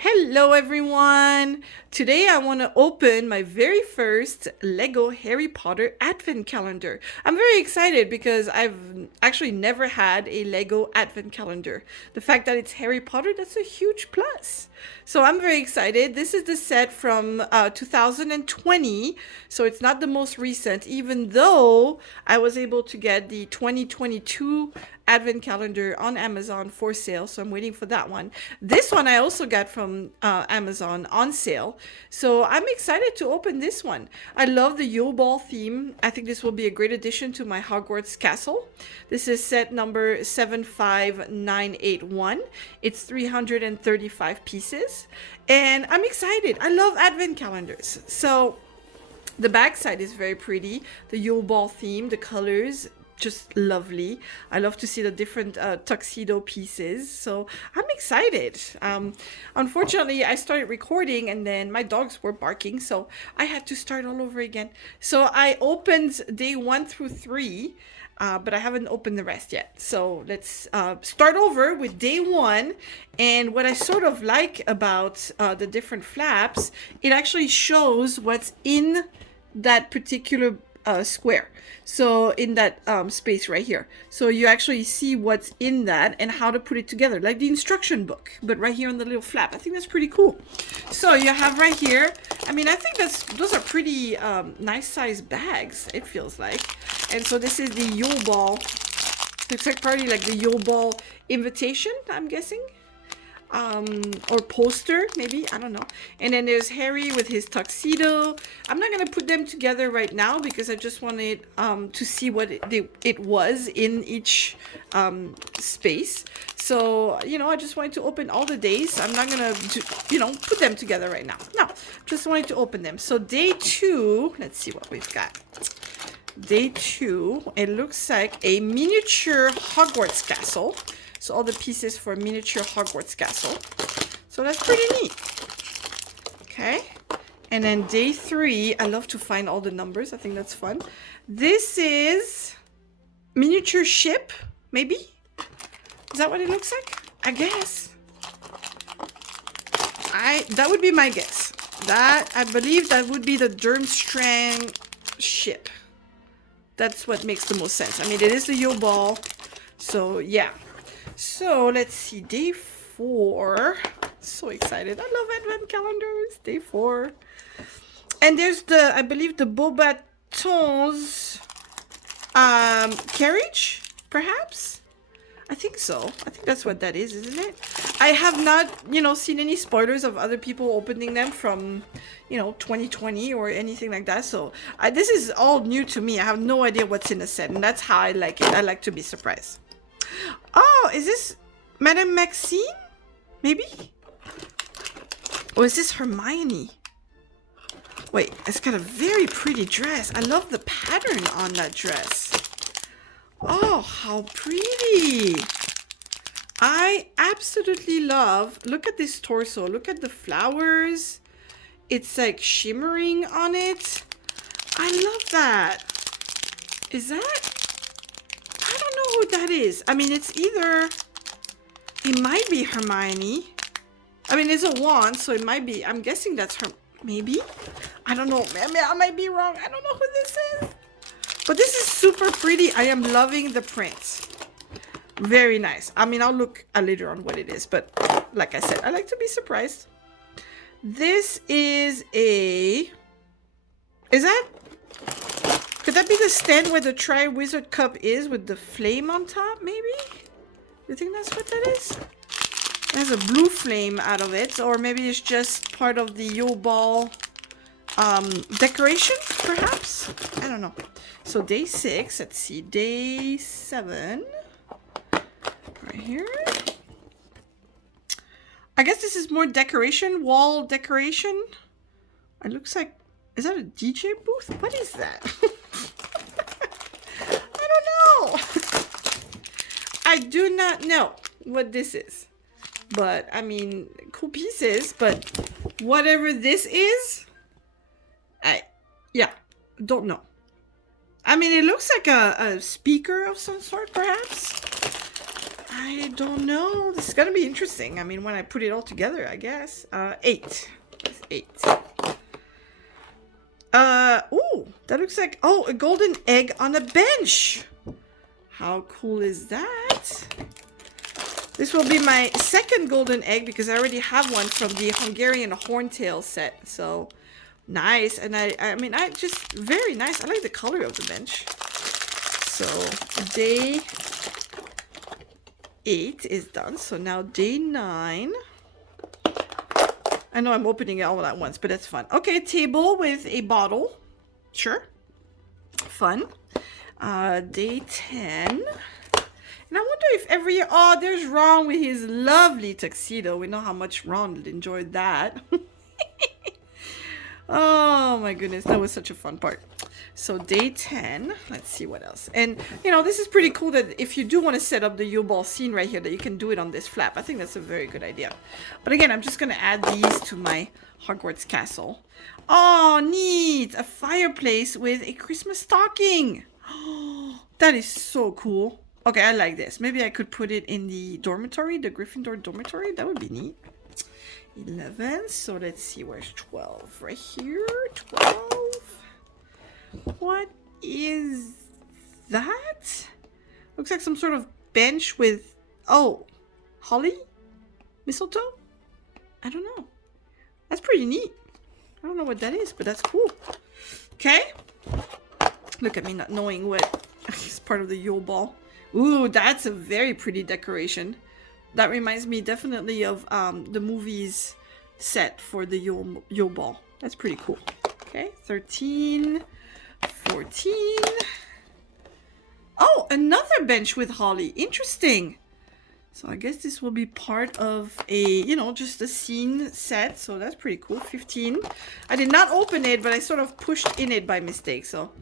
Hello everyone! Today I want to open my very first Lego Harry Potter Advent Calendar. I'm very excited because I've actually never had a Lego Advent Calendar. The fact that it's Harry Potter, that's a huge plus. So I'm very excited. This is the set from 2020, so it's not the most recent, even though I was able to get the 2022 Advent Calendar on Amazon for sale, so I'm waiting for that one. This one I also got from Amazon on sale, so I'm excited to open this one. I love the Yule Ball theme. I think this will be a great addition to my Hogwarts castle. This is set number 75981. It's 335 pieces, and I'm excited. I love Advent calendars. So the back side is very pretty. The Yule Ball theme, the colors, just lovely. I love to see the different tuxedo pieces, so I'm excited. Unfortunately, I started recording and then my dogs were barking, so I had to start all over again. So I opened day 1 through 3, but I haven't opened the rest yet. So let's start over with day 1. And what I sort of like about the different flaps, it actually shows what's in that particular square. So in that space right here. So you actually see what's in that and how to put it together, like the instruction book, but right here on the little flap. I think that's pretty cool. So you have right here, I mean, I think those are pretty nice sized bags, it feels like. And so this is the Yule Ball. Looks like probably like the Yule Ball invitation, I'm guessing. Or poster, maybe, I don't know. And then there's Harry with his tuxedo. I'm not gonna put them together right now because I just wanted to see what it was in each space. So I just wanted to open all the days. I'm not gonna put them together right now. No, just wanted to open them. So day 2, let's see what we've got. Day 2, it looks like a miniature Hogwarts castle. So all the pieces for a miniature Hogwarts castle. So that's pretty neat. Okay. And then day 3, I love to find all the numbers. I think that's fun. This is miniature ship, maybe? Is that what it looks like? I guess. That would be my guess. I believe that would be the Durmstrang ship. That's what makes the most sense. I mean, it is the Yule Ball. So, yeah. So let's see, day 4. So excited. I love Advent calendars. Day 4. And there's I believe the Beauxbatons carriage, perhaps? I think so. I think that's what that is, isn't it? I have not, seen any spoilers of other people opening them from, 2020 or anything like that. So this is all new to me. I have no idea what's in the set, and that's how I like it. I like to be surprised. Oh, is this Madame Maxine? Maybe? Or is this Hermione? Wait, it's got a very pretty dress. I love the pattern on that dress. Oh, how pretty. I absolutely love, look at this torso. Look at the flowers. It's like shimmering on it. I love that. Is that? I don't know who that is. I mean, it might be Hermione. I mean, it's a wand, so it might be, I'm guessing that's her, maybe? I don't know. I might be wrong. I don't know who this is. But this is super pretty. I am loving the print. Very nice. I mean, I'll look later on what it is, but like I said, I like to be surprised. This is could that be the stand where the Tri-Wizard Cup is with the flame on top, maybe? You think that's what that is? It has a blue flame out of it, or maybe it's just part of the Yule Ball decoration, perhaps? I don't know. So day 6, let's see, day 7, right here. I guess this is more decoration, wall decoration. It looks like, is that a DJ booth? What is that? I don't know. I do not know what this is. But, I mean, cool pieces. But whatever this is, don't know. I mean, it looks like a speaker of some sort, perhaps. I don't know. This is gonna be interesting. I mean, when I put it all together, I guess. 8. That's 8. Ooh, that looks like, oh, a golden egg on a bench. How cool is that? This will be my second golden egg because I already have one from the Hungarian horntail set. So nice. And I mean, just very nice. I like the color of the bench. So day 8 is done. So now day 9. I know I'm opening it all at once, but that's fun. Okay, table with a bottle. Sure. Fun. Day 10. And I wonder if every year... Oh, there's Ron with his lovely tuxedo. We know how much Ron enjoyed that. Oh, my goodness. That was such a fun part. So day 10. Let's see what else. And, you know, this is pretty cool that if you do want to set up the Yule-Ball scene right here, that you can do it on this flap. I think that's a very good idea. But again, I'm just going to add these to my Hogwarts castle. Oh, neat. A fireplace with a Christmas stocking. Oh, that is so cool. Okay, I like this. Maybe I could put it in the dormitory, the Gryffindor dormitory. That would be neat. 11. So let's see, where's 12? Right here. 12. What is that? Looks like some sort of bench with, oh, holly? Mistletoe? I don't know. That's pretty neat. I don't know what that is, but that's cool. Okay. Look at me not knowing what is part of the Yule Ball. Ooh, that's a very pretty decoration. That reminds me definitely of the movies set for the Yule Ball. That's pretty cool. Okay, 13, 14. Oh, another bench with holly. Interesting. So I guess this will be part of a, you know, just a scene set. So that's pretty cool. 15. I did not open it, but I sort of pushed in it by mistake. So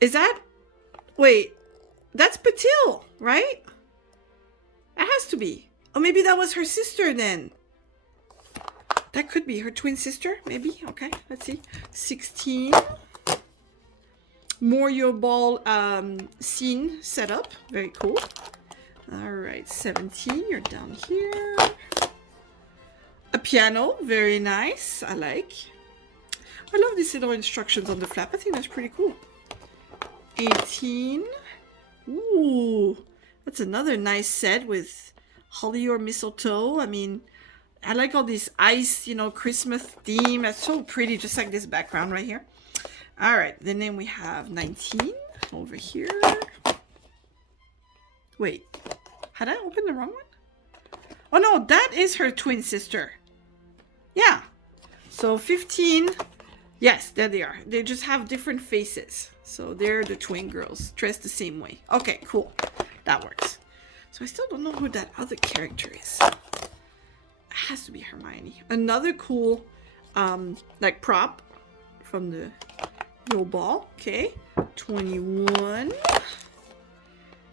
is that, wait, that's Patil, right? It has to be. Or maybe that was her sister then. That could be her twin sister, maybe. Okay, let's see. 16. More Yule Ball scene setup. Very cool. All right, 17. You're down here. A piano. Very nice. I like. I love these little instructions on the flap. I think that's pretty cool. 18. Ooh, that's another nice set with holly or mistletoe. I mean, I like all these ice, you know, Christmas theme. It's so pretty, just like this background right here. All right, and then we have 19 over here. Wait, had I opened the wrong one? Oh no, that is her twin sister. Yeah, so 15. Yes, there they are. They just have different faces. So they're the twin girls, dressed the same way. Okay, cool. That works. So I still don't know who that other character is. It has to be Hermione. Another cool, like prop from the Yule Ball. Okay, 21.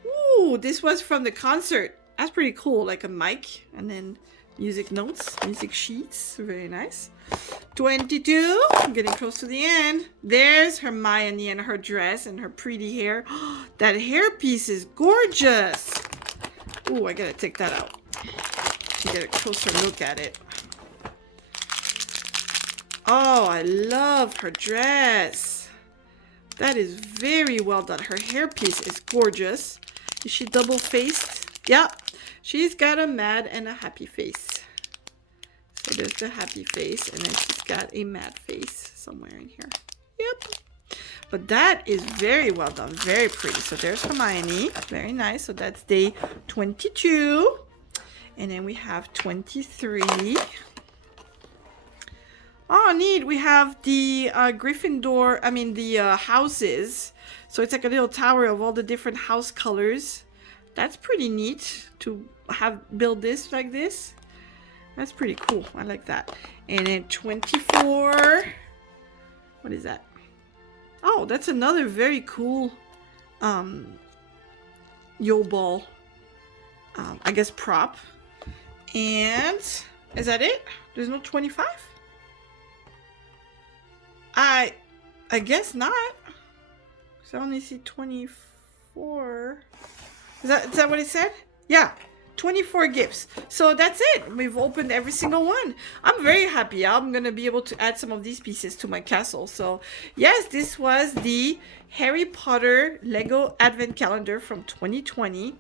Ooh, this was from the concert. That's pretty cool. Like a mic and then music notes, music sheets. Very nice. 22. I'm getting close to the end. There's Hermione and her dress and her pretty hair. That hairpiece is gorgeous. Ooh, I gotta take that out to get a closer look at it. Oh, I love her dress. That is very well done. Her hairpiece is gorgeous. Is she double-faced? Yeah. She's got a mad and a happy face. So there's the happy face, and then she's got a mad face somewhere in here. Yep. But that is very well done. Very pretty. So there's Hermione. Very nice. So that's day 22. And then we have 23. Oh, neat. We have the Gryffindor, I mean the houses. So it's like a little tower of all the different house colors. That's pretty neat to build this like this. That's pretty cool. I like that. And then 24. What is that? Oh, that's another very cool Yule Ball, I guess, prop. And is that it? There's no 25? I guess not. So I only see 24. Is that what it said? Yeah. 24 gifts. So that's it. We've opened every single one. I'm very happy. I'm going to be able to add some of these pieces to my castle. So yes, this was the Harry Potter Lego Advent Calendar from 2020.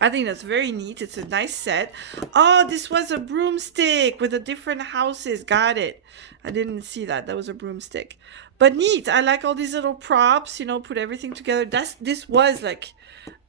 I think that's very neat. It's a nice set. Oh, this was a broomstick with the different houses. Got it. I didn't see that. That was a broomstick. But neat. I like all these little props, you know, put everything together. This was like,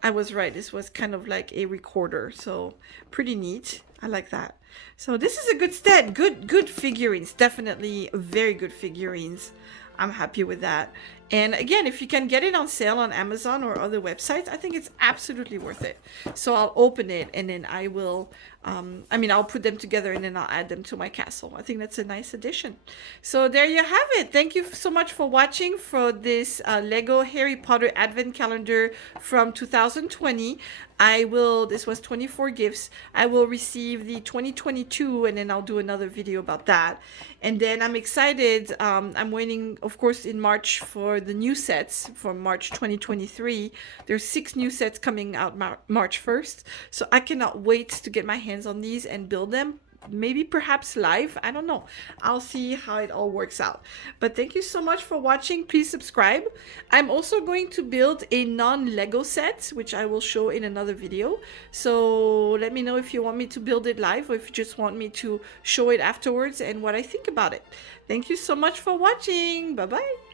I was right. This was kind of like a recorder. So pretty neat. I like that. So this is a good set. Good figurines. Definitely very good figurines. I'm happy with that. And again, if you can get it on sale on Amazon or other websites, I think it's absolutely worth it. So I'll open it and then I will, I'll put them together and then I'll add them to my castle. I think that's a nice addition. So there you have it. Thank you so much for watching for this Lego Harry Potter Advent Calendar from 2020. This was 24 gifts. I will receive the 2022 and then I'll do another video about that. And then I'm excited. I'm waiting, of course, in March for the new sets for March 2023. There's 6 new sets coming out March 1st. So I cannot wait to get my hands on these and build them. Maybe perhaps live. I don't know. I'll see how it all works out. But thank you so much for watching. Please subscribe. I'm also going to build a non-Lego set, which I will show in another video. So let me know if you want me to build it live or if you just want me to show it afterwards and what I think about it. Thank you so much for watching. Bye-bye.